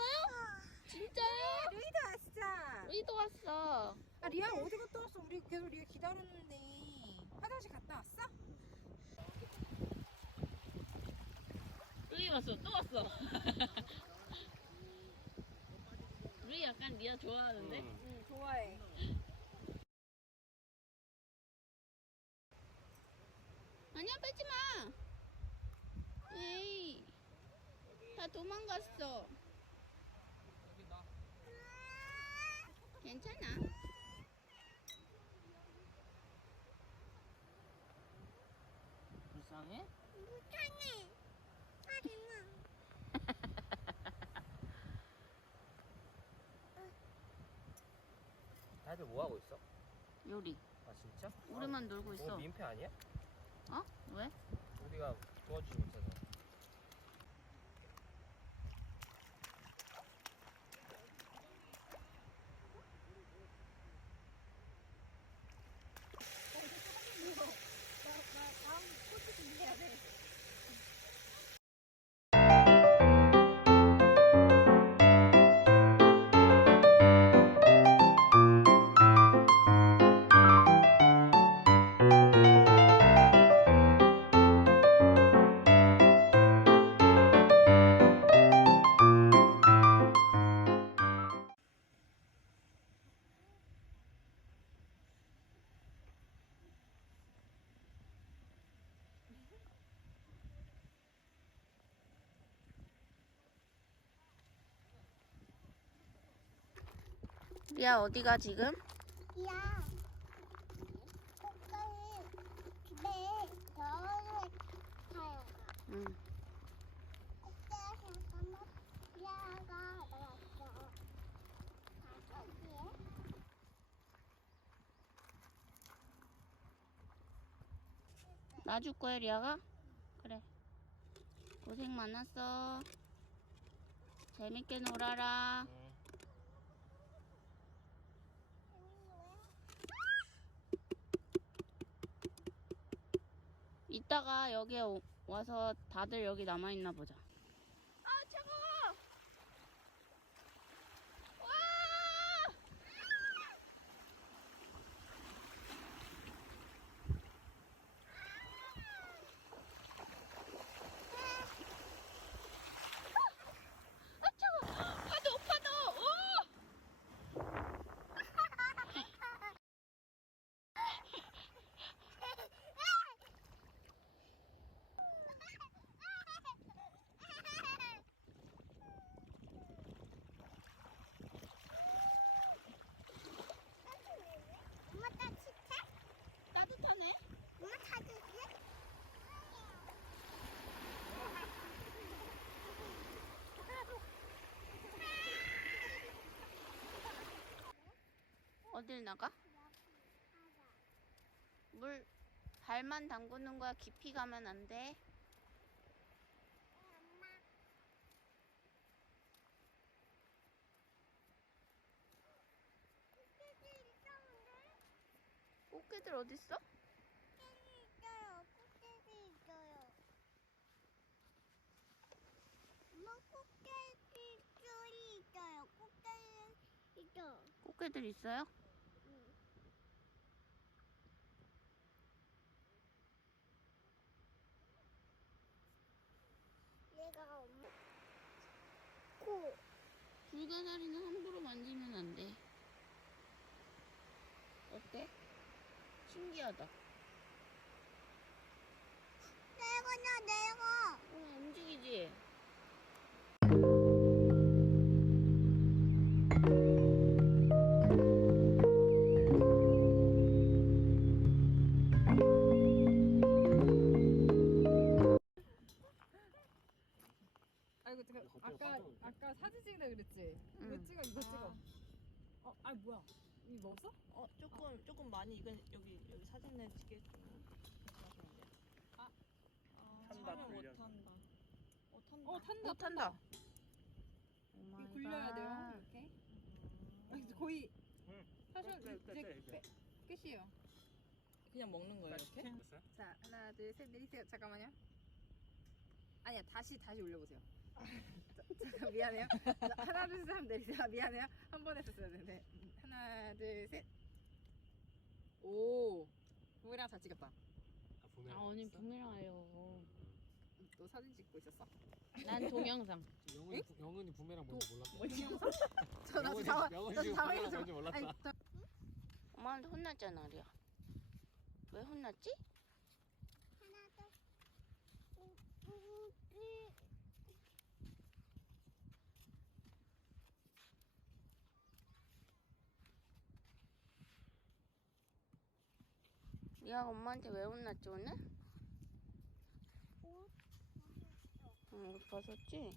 왔어요? 진짜요? 루이도 왔어. 루이도 왔어. 아 리아 어디 갔다 왔어? 우리 계속 리아 기다렸는데 화장실 갔다 왔어? 루이 왔어. 또 왔어. 루이 약간 리아 좋아하는데? 응 좋아해. 아니야, 뺏지 마. 에이, 다 도망갔어. 괜찮아. 불쌍해? 못하네. 하지마. 다들 뭐 하고 있어? 요리. 아 진짜? 우리만 놀고 이거 있어. 민폐 아니야? 어? 왜? 우리가 도와주지 못해서. 나 다음 코트 준비해야 돼. 리아 어디가 지금? 야, 꽃가루 집에 넣어서 가요. 응. 꽃가루 잠깐만 야가 나왔어. 가져오게. 놔줄 거야, 리아가? 그래. 고생 많았어. 재밌게 놀아라. 이따가 여기에 와서 다들 여기 남아있나 보자. 아, 차가워! 와! 아, 차가워! 파도, 파도! 오! 엄마 따뜻해? 따뜻하네? 엄마 따뜻해? 어딜 나가? 물 발만 담그는 거야. 깊이 가면 안 돼. 꽃게들 어딨어? 꽃게기 있어요. 꽃게기 있어요. 엄마 꽃게기 소리 있어요. 꽃게기 있어. 꽃게들 있어요? 얘가 엄마 코. 불가사리는 함부로 만지면 안 돼. 어때? 신기하다. 내가 움직이지? 아이고 아까 사진 찍는다 그랬지? 응. 왜 찍어? 이거 찍어. 아 뭐야? 이거 먹었어? 조금 많이 이건 여기 사진에 찍게 좀 탄다, 차면 못 굴려. 탄다. 탄다. 탄다. 이거 굴려야 돼요. 이렇게. 거의 응. 사실 끝, 이제 끝이에요. 그냥 먹는 거예요 이렇게? 자 하나 둘 셋 내리세요. 잠깐만요. 아니야 다시 올려보세요. 잠깐 미안해요. 하나 둘 셋 하면 내리세요. 미안해요. 한 번 했었어야 되는데. 하나 둘 셋. 오. 부메랑 잘 찍었다. 아 언니 부메랑해요. 너 사진 찍고 있었어? 난 동영상. 영은이 부메랑 뭔지 몰랐다. 뭐지? 저나 영은이 저 지금 당황해서. 뭔지 몰랐다. 아니, 저 엄마한테 혼났잖아, 리아. 왜 혼났지? 하나 더. 리아가 엄마한테 왜 혼났지 오늘? 응, 옷 벗었지?